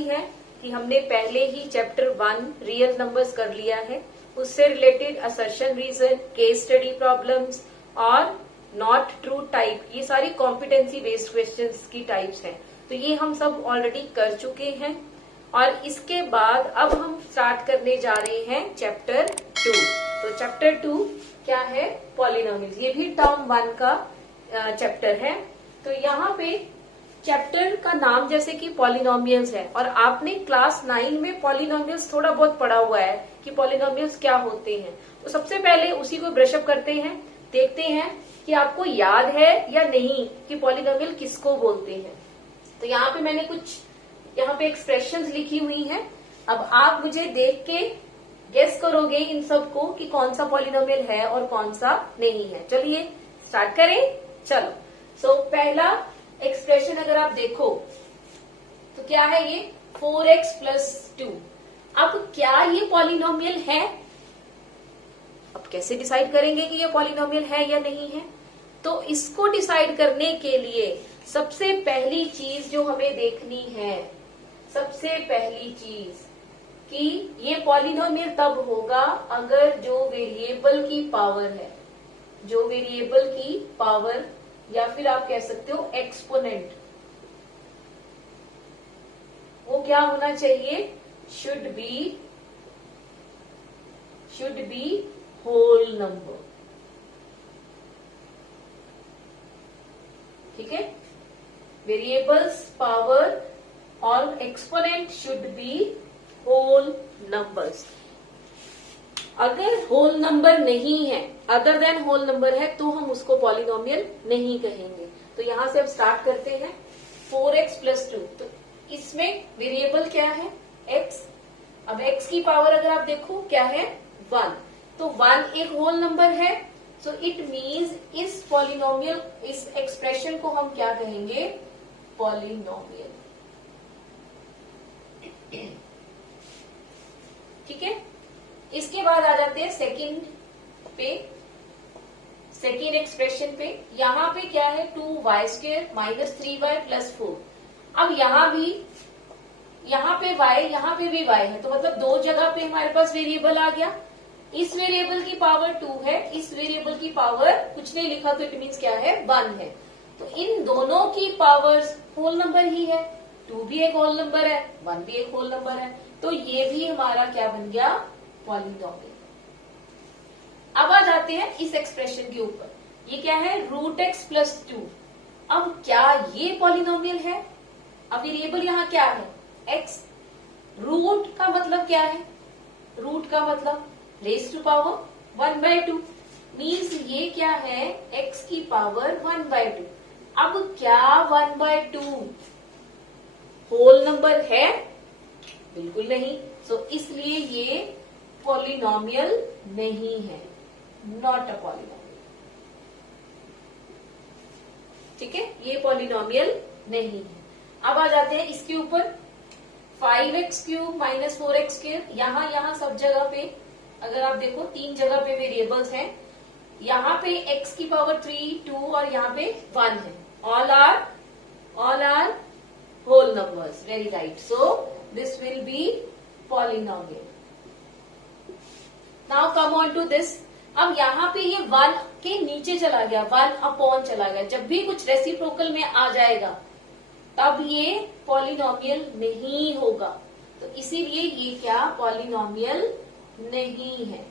जानकारी है कि हमने पहले ही चैप्टर 1 रियल नंबर्स कर लिया है। उससे related assertion reason, case study problems और नॉट ट्रू टाइप, ये सारी कॉम्पिटेंसी बेस्ड क्वेश्चंस की टाइप्स हैं। तो ये हम सब ऑलरेडी कर चुके हैं और इसके बाद अब हम स्टार्ट करने जा रहे हैं चैप्टर 2। तो चैप्टर 2 क्या है? पॉलिनोमियल्स। ये भी टर्म 1 का चैप्टर है। तो यहाँ पे चैप्टर का नाम जैसे कि पॉलिनोमियल्स है और आपने क्लास 9 में पॉलिनोमियल्स थोड़ा बहुत पढ़ा हुआ है कि पॉलिनोमियल्स क्या होते हैं। तो सबसे पहले उसी को ब्रशअप करते हैं, देखते हैं कि आपको याद है या नहीं कि पॉलिनोमियल किसको बोलते हैं। तो यहाँ पे मैंने कुछ यहाँ पे एक्सप्रेशंस लिखी हुई हैं। अब आप मुझे देख के गेस करोगे इन सबको कि कौन सा पॉलिनोमियल है और कौन सा नहीं है। चलिए स्टार्ट करें। चलो सो पहला एक्सप्रेशन अगर आप देखो तो क्या है ये 4x + 2। अब क्या ये पॉलिनोमियल है? अब कैसे डिसाइड करेंगे कि ये पॉलिनोमियल है या नहीं है? तो इसको डिसाइड करने के लिए सबसे पहली चीज जो हमें देखनी है, सबसे पहली चीज कि ये पॉलिनोमियल तब होगा अगर जो वेरिएबल की पावर है, जो वेरिएबल की पावर या फिर आप कह सकते हो एक्सपोनेंट, वो क्या होना चाहिए? Should be whole number. ठीक है, वेरिएबल्स पावर और exponent should be whole numbers. अगर होल नंबर नहीं है, अदर देन होल नंबर है, तो हम उसको पॉलिनोमियल नहीं कहेंगे। तो यहां से अब स्टार्ट करते हैं। 4x + 2, तो इसमें वेरिएबल क्या है? x। अब x की पावर अगर आप देखो क्या है? 1। तो 1 एक होल नंबर है। सो इट मीन्स इस पॉलिनोमियल, इस एक्सप्रेशन को हम क्या कहेंगे? पॉलिनोमियल। ठीक है, इसके बाद आ जाते हैं सेकंड एक्सप्रेशन पे। यहां पे क्या है? 2y² - 3y + 4। अब यहां पे y, यहां पे भी y है, तो मतलब दो जगह पे हमारे पास वेरिएबल आ गया। इस वेरिएबल की पावर 2 है, इस वेरिएबल की पावर कुछ नहीं लिखा, तो इट मीन्स क्या है? 1 है। तो इन दोनों की पावर्स होल नंबर ही है। 2 भी एक होल नंबर है, 1 भी एक होल नंबर है। तो ये भी हमारा क्या बन गया? पॉलिनोमियल। अब आ जाते हैं इस एक्सप्रेशन के ऊपर। ये क्या है? √x + 2। अब क्या ये पॉलिनोमियल है? अब वेरिएबल यहाँ क्या है? x। रूट का मतलब क्या है? रूट का मतलब रेज़ टू पावर 1/2। मीन्स ये क्या है? x की पावर 1/2। अब क्या 1/2 होल नंबर है? बिल्कुल नहीं। सो इसलिए ये पॉलिनोमियल नहीं है, नॉट अ पॉलिनोमियल। ठीक है, ये पॉलिनोमियल नहीं है। अब आ जाते हैं इसके ऊपर। 5x³ - 4x²। यहां सब जगह पे अगर आप देखो 3 जगह पे वेरिएबल्स हैं। यहाँ पे x की पावर 3, 2 और यहाँ पे 1 है। All are whole numbers. Very right. So this will be polynomial. Now come on to this. अब यहाँ पे ये 1 के नीचे चला गया, 1/, चला गया। जब भी कुछ रेसिप्रोकल में आ जाएगा तब ये पॉलिनोमियल नहीं होगा। तो इसीलिए ये क्या? पॉलिनोमियल नहीं है।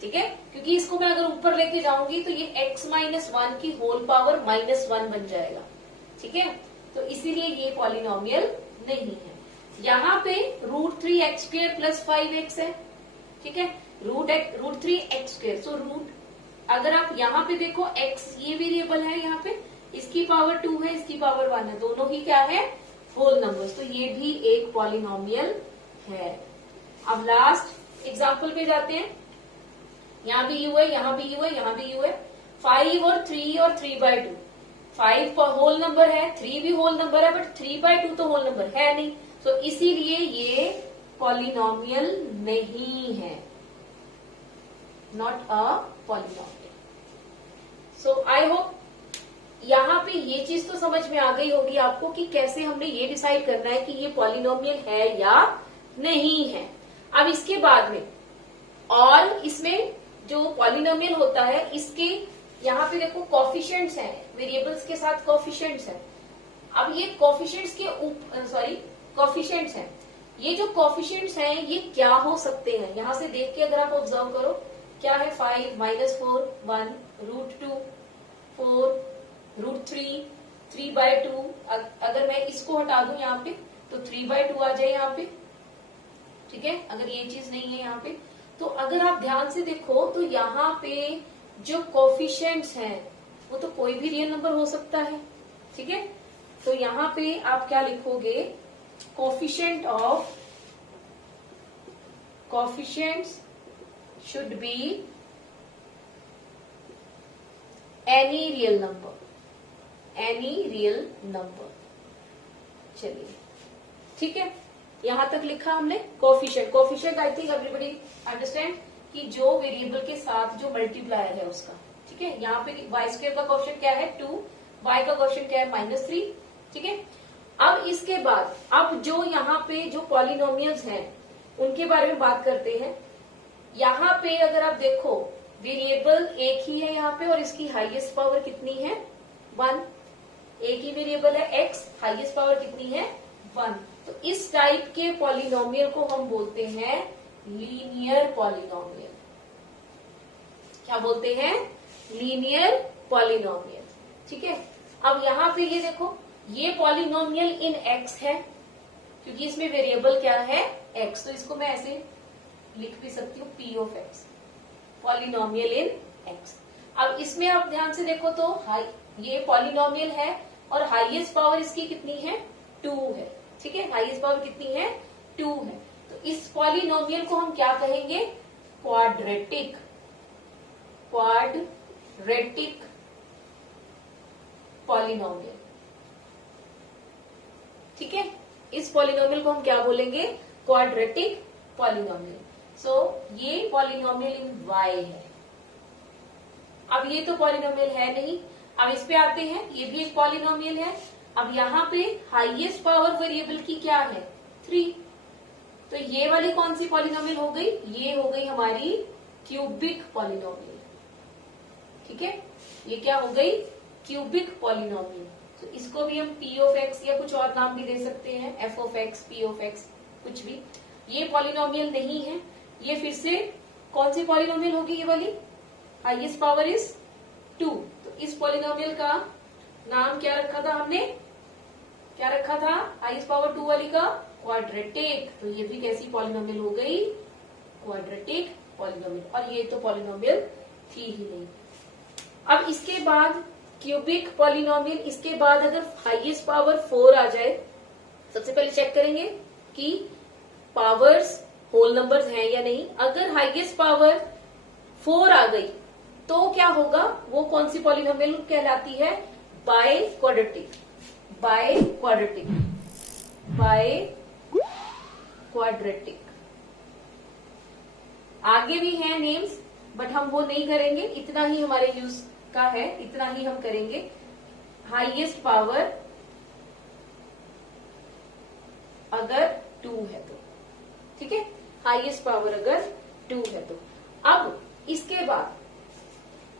ठीक है, क्योंकि इसको मैं अगर ऊपर लेके जाऊंगी तो ये x - 1 की होल पावर -1 बन जाएगा। ठीक है, तो इसीलिए ये पॉलिनोमियल नहीं है। यहाँ पे √3x² + 5x है। ठीक है, √3x²। सो रूट अगर आप यहाँ पे देखो x ये वेरिएबल है, यहाँ पे इसकी पावर 2 है, इसकी पावर 1 है, दोनों ही क्या है? Whole numbers. तो ये भी एक पॉलिनोमियल है। अब लास्ट एग्जाम्पल पे जाते हैं। यहाँ भी u है, यहाँ भी u है, यहाँ भी u है। 5 और 3 और 3/2। 5 होल नंबर है, 3 भी होल नंबर है, बट 3/2 तो होल नंबर है नहीं। तो इसीलिए ये पॉलिनोमियल नहीं है, not a polynomial. So I hope यहाँ पे ये चीज तो समझ में आ गई होगी आपको कि कैसे हमने ये डिसाइड करना है कि ये पॉलिनोमियल है या नहीं है। अब इसके बाद में और इसमें जो पॉलिनोमियल होता है इसके यहाँ पे देखो कॉफिशिएंट्स हैं, वेरिएबल्स के साथ कॉफिशिएंट्स हैं। अब ये कॉफिशिएंट्स के कॉफिशिएंट्स हैं, ये जो कॉफिशिएंट्स हैं ये क्या हो सकते हैं, यहां से देख के अगर आप ऑब्जर्व करो क्या है, 5, -4, 1, √2, 4, √3, 3/2। अगर मैं इसको हटा दूं यहाँ पे तो 3/2 आ जाए यहाँ पे, ठीक है, अगर ये चीज नहीं है यहाँ पे। तो अगर आप ध्यान से देखो तो यहाँ पे जो कोफिशिएंट्स हैं वो तो कोई भी रियल नंबर हो सकता है, ठीक है। तो यहाँ पे आप क्या लिखोगे, coefficients should be any real number, चलिए ठीक है, यहां तक लिखा हमने coefficient I think everybody understand कि जो वेरिएबल के साथ जो मल्टीप्लायर है उसका, ठीक है। यहाँ पे y² का कोफिशिएंट क्या है 2, y का कोफिशिएंट क्या है -3, ठीक है। अब इसके बाद अब जो यहाँ पे जो पॉलिनोमियल्स हैं उनके बारे में बात करते हैं। यहाँ पे अगर आप देखो वेरिएबल एक ही है यहाँ पे और इसकी हाईएस्ट पावर कितनी है 1, एक ही वेरिएबल है x, हाईएस्ट पावर कितनी है 1। तो इस टाइप के पॉलिनोमियल को हम बोलते हैं लीनियर पॉलिनोमियल। क्या बोलते हैं, लीनियर पॉलिनोमियल, ठीक है। अब यहाँ पे ये देखो ये पॉलिनोमियल इन x है क्योंकि इसमें वेरिएबल क्या है x, तो इसको मैं ऐसे लिख भी सकती हूँ p of x, polynomial in x। अब इसमें आप ध्यान से देखो तो ये पॉलिनोमियल है और हाईएस्ट पावर इसकी कितनी है 2 है, ठीक है, हाईएस्ट पावर कितनी है 2 है। तो इस पॉलिनोमियल को हम क्या कहेंगे, क्वाड्रेटिक पॉलिनोमियल, ठीक है। इस पॉलिनोमियल को हम क्या बोलेंगे, क्वाड्रेटिक पॉलिनोमियल। सो ये पॉलिनोमियल इन y है। अब ये तो पॉलिनोमियल है नहीं, अब इस पे आते हैं, ये भी एक पॉलिनोमियल है। अब यहाँ पे हाईएस्ट पावर वेरिएबल की क्या है 3, तो ये वाली कौन सी पॉलिनोमियल हो गई, ये हो गई हमारी क्यूबिक पॉलिनोमियल, ठीक है। ये क्या हो गई, क्यूबिक पॉलिनोमियल। तो इसको भी हम p ऑफ x या कुछ और नाम भी दे सकते हैं, f of x, p of x, कुछ भी। ये पॉलिनोमियल नहीं है, ये फिर से कौन सी पॉलिनोमियल होगी, ये वाली हाईएस्ट पावर इज 2। तो इस पॉलिनोमियल का नाम क्या रखा था हमने, क्या रखा था हाईएस्ट पावर 2 वाली का, क्वाड्रेटिक। तो ये भी कैसी पॉलिनोमियल हो गई, क्वाड्रेटिक पॉलिनोमियल, और ये तो पॉलिनोमियल थी ही नहीं। अब इसके बाद क्यूबिक पॉलिनोमियल, इसके बाद अगर हाईएस्ट पावर 4 आ जाए, सबसे पहले चेक करेंगे कि पावर्स होल नंबर्स हैं या नहीं। अगर हाईएस्ट पावर 4 आ गई तो क्या होगा, वो कौन सी पॉलिनोमियल कहलाती है, बाय क्वाड्रेटिक आगे भी हैं नेम्स बट हम वो नहीं करेंगे, इतना ही हमारे यूज का है, इतना ही हम करेंगे। हाईएस्ट पावर अगर 2 है तो, ठीक है, हाईएस्ट पावर अगर 2 है तो। अब इसके बाद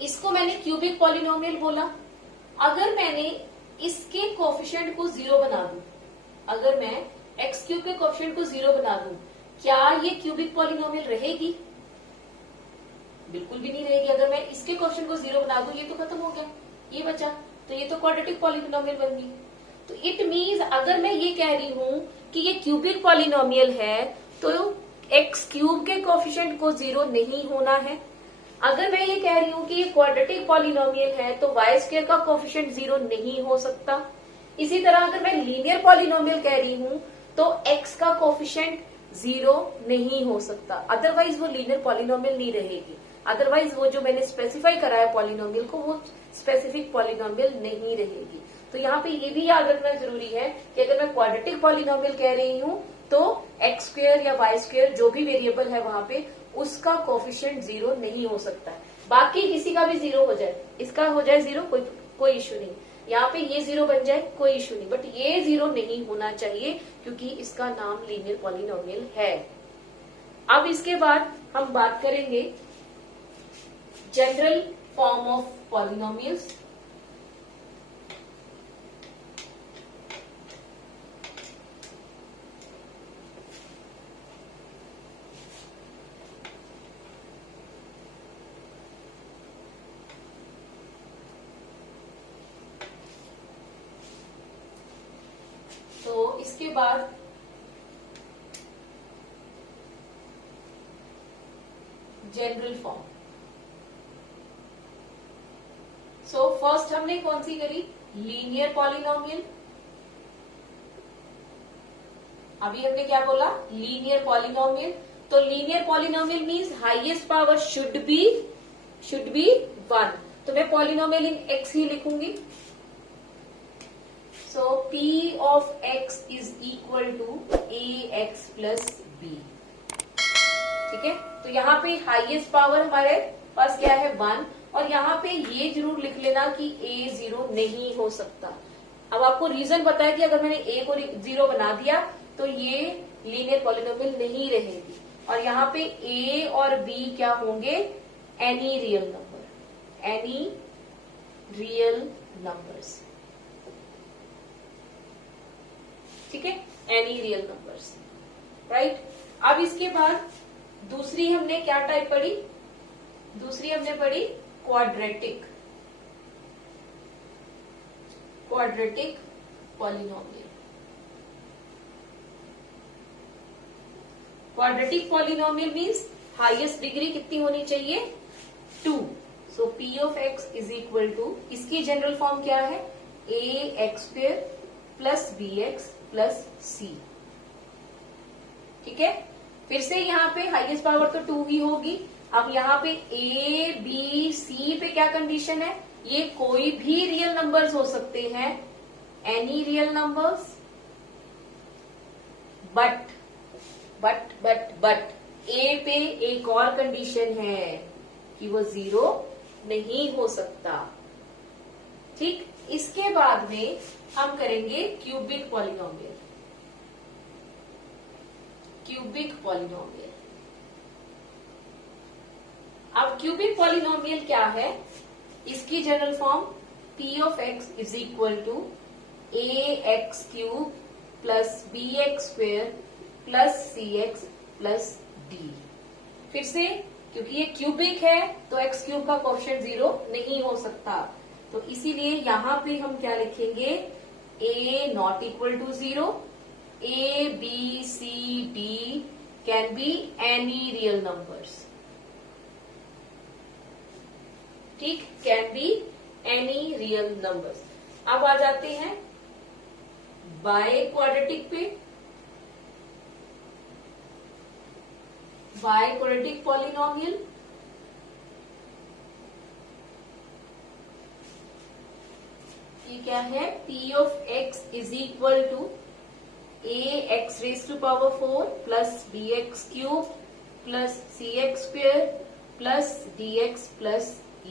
इसको मैंने क्यूबिक पॉलिनोमियल बोला। अगर मैंने इसके कोफिशिएंट को 0 बना दूं, अगर मैं x³ के कोफिशिएंट को 0 बना दूं, क्या ये क्यूबिक पॉलिनोमियल रहेगी, बिल्कुल भी नहीं रहेगी। अगर मैं इसके कोफिशिएंट को 0 बना दूं, ये तो खत्म हो गया, ये बचा, तो ये तो क्वाड्रेटिक पॉलिनोमियल बन गई। तो इट मीन्स अगर मैं ये कह रही हूं कि ये क्यूबिक पॉलिनोमियल है तो x³ के कोफिशिएंट को 0 नहीं होना है। अगर मैं ये कह रही हूं कि ये क्वाड्रेटिक पॉलिनोमियल है तो y² का कोफिशिएंट 0 नहीं हो सकता। इसी तरह अगर मैं लीनियर पॉलिनोमियल कह रही हूं तो x का कोफिशिएंट 0 नहीं हो सकता, अदरवाइज वो लीनियर पॉलिनोमियल नहीं रहेगी। अदरवाइज वो जो मैंने स्पेसिफाई कराया पॉलिनोमियल को, वो स्पेसिफिक पॉलिनोमियल नहीं रहेगी। तो यहाँ पे ये भी याद रखना जरूरी है कि अगर मैं क्वाड्रेटिक पॉलिनोमियल कह रही हूं तो x² या y² जो भी वेरिएबल है वहां पे उसका कोफिशिएंट 0 नहीं हो सकता है। बाकी किसी का भी 0 हो जाए, इसका हो जाए 0, कोई इश्यू नहीं। यहाँ पे ये 0 बन जाए कोई इश्यू नहीं, बट ये 0 नहीं होना चाहिए क्योंकि इसका नाम लीनियर पॉलिनोमियल है। अब इसके बाद हम बात करेंगे जनरल फॉर्म ऑफ पॉलिनोमियल्स। तो इसके बाद जनरल फॉर्म। सो फर्स्ट हमने कौन सी करी, लीनियर पॉलिनोमियल। अभी हमने क्या बोला, लीनियर पॉलिनोमियल। तो linear polynomial means highest power should B 1। तो मैं पॉलिनोमियल इन एक्स ही लिखूंगी। So P of x is equal to ax plus b। ठीक है, तो यहाँ पे हाईएस्ट पावर हमारे पास क्या है 1, और यहाँ पे ये जरूर लिख लेना कि a 0 नहीं हो सकता। अब आपको रीजन पता है कि अगर मैंने a को 0 बना दिया तो ये लीनियर पॉलिनोमियल नहीं रहेगी, और यहाँ पे a और b क्या होंगे, एनी रियल नंबर्स। ठीक है, एनी रियल नंबर्स, राइट। अब इसके बाद दूसरी हमने क्या टाइप पढ़ी, दूसरी हमने पढ़ी quadratic polynomial. Quadratic polynomial means highest degree कितनी होनी चाहिए, 2। So p of x is equal to, इसकी जनरल फॉर्म क्या है, ax² plus bx plus c। ठीक है, फिर से यहाँ पे हाईएस्ट पावर तो 2 ही होगी। अब यहाँ पे a b c पे क्या कंडीशन है, ये कोई भी रियल नंबर्स हो सकते हैं, any real numbers, but a पे एक और कंडीशन है कि वो 0 नहीं हो सकता। ठीक, इसके बाद में हम करेंगे क्यूबिक पॉलिनोमियल। अब क्यूबिक पॉलिनोमियल क्या है, इसकी general form p of x is equal to ax³ plus bx² plus cx plus d। फिर से क्योंकि ये क्यूबिक है तो x³ का कोएफिशिएंट 0 नहीं हो सकता, तो इसीलिए यहां पे हम क्या लिखेंगे, a not equal to 0, a b c d can be any real numbers. ठीक, can be any real numbers. अब आ जाते हैं बाय क्वाड्रेटिक पे। बाय क्वाड्रेटिक पॉलिनोमियल, ये क्या है, p of x is equal to ax raise to power 4 plus bx³ plus cx² plus dx plus e।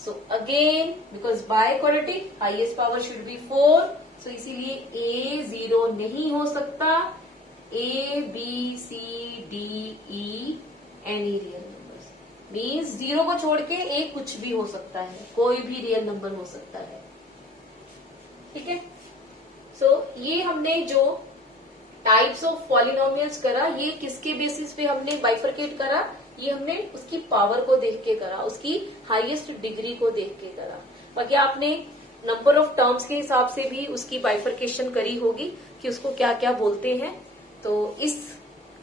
So again because biquadratic highest power should be 4, सो इसीलिए a 0 नहीं हो सकता, a b c d e any real numbers means 0 को छोड़ के a कुछ भी हो सकता है, कोई भी रियल नंबर हो सकता है। ठीक है, सो ये हमने जो टाइप्स ऑफ पॉलिनोमियल्स करा, ये किसके बेसिस पे हमने बाइफरकेट करा, ये हमने उसकी पावर को देख के करा, उसकी हाईएस्ट डिग्री को देख के करा। बाकी आपने नंबर ऑफ टर्म्स के हिसाब से भी उसकी बाइफरकेशन करी होगी कि उसको क्या क्या बोलते हैं। तो इस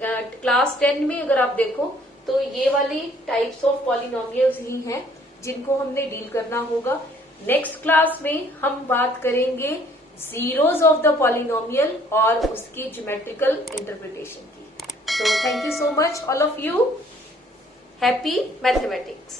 क्लास 10 में अगर आप देखो तो ये वाली टाइप्स ऑफ पॉलिनोमियल्स ही हैं जिनको हमने डील करना होगा। नेक्स्ट क्लास में हम बात करेंगे जीरोस ऑफ द पॉलिनोमियल और उसकी ज्योमेट्रिकल इंटरप्रिटेशन की। So thank you so much all of you. Happy mathematics.